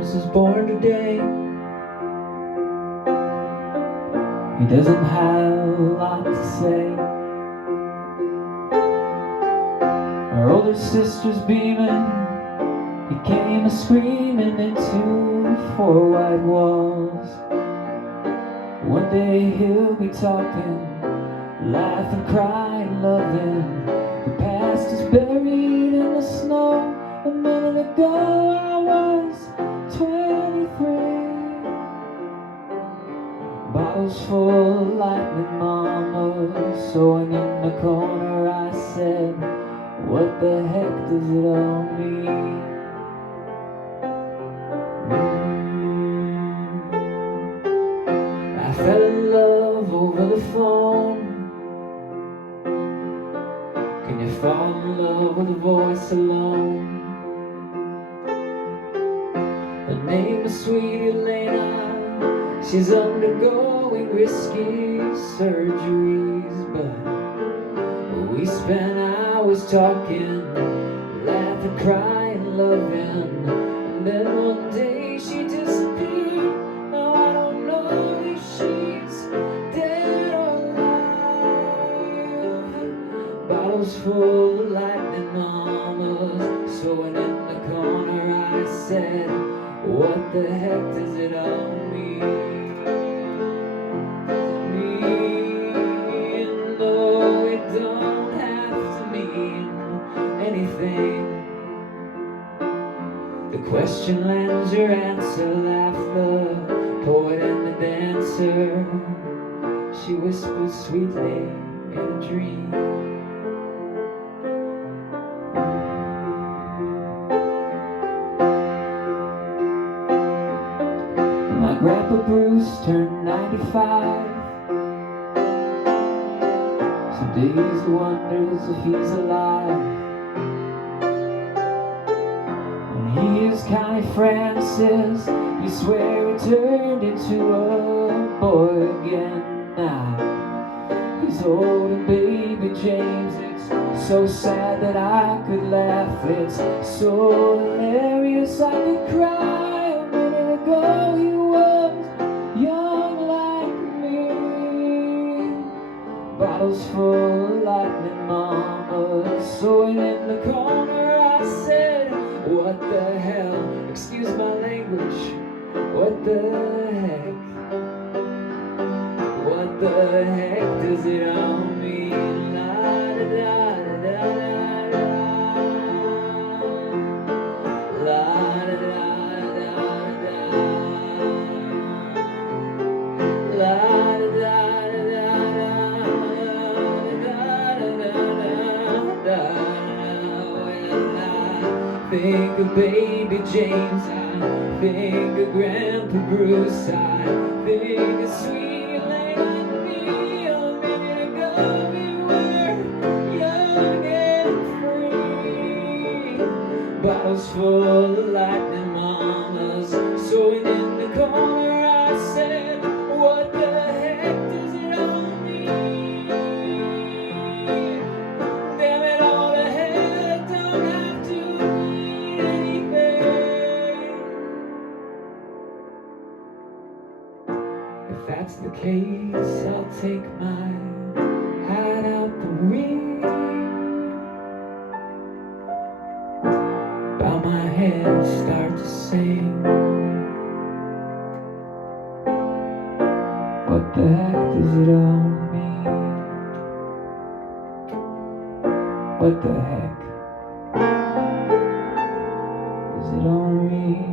James was born today. He doesn't have a lot to say. Our older sister's beaming. He came a-screaming into four white walls. One day he'll be talking, laughing, crying, loving. The past is buried in the snow. A minute ago I was 23. Bottles full of lightning, mama, sewing in the corner. I said, what the heck does it all mean? I fell in love over the phone. Can you fall in love with a voice alone? Her name is Sweet Elena. She's undergoing risky surgeries, but we spent hours talking, laughing, crying, loving. And then one day she disappeared. Now I don't know if she's dead or alive. Bottles full of lightning, mamas, sewing in the corner. I said, what the heck does it all mean? No, it don't have to mean anything. The question lands your answer, laugh the poet and the dancer. She whispers sweetly in a dream. My grandpa Bruce turned 95. Some days he wonders if he's alive. When he hears Connie Francis, you swear he turned into a boy again. Now he's holding baby James. It's so sad that I could laugh. It's so hilarious I could cry. A minute ago he was young like me. Bottles full of lightning, mama, sewing in the corner. I said, what the hell? Excuse my language. What the heck? What the heck does it all mean? La da da da da da. La da da da da. La da da da da. Think of baby James, I think of Grandpa Bruce, I think of sweet Elaine and me. A minute ago we were young and free. Bottles full of lightning, mamas, sewing in the corner. I said, what the heck does it all mean? Damn it all to hell, it don't have to mean anything. If that's the case, I'll take my hat out the ring, bow my head, start to sing. What the heck does it all mean? What the heck does it all mean?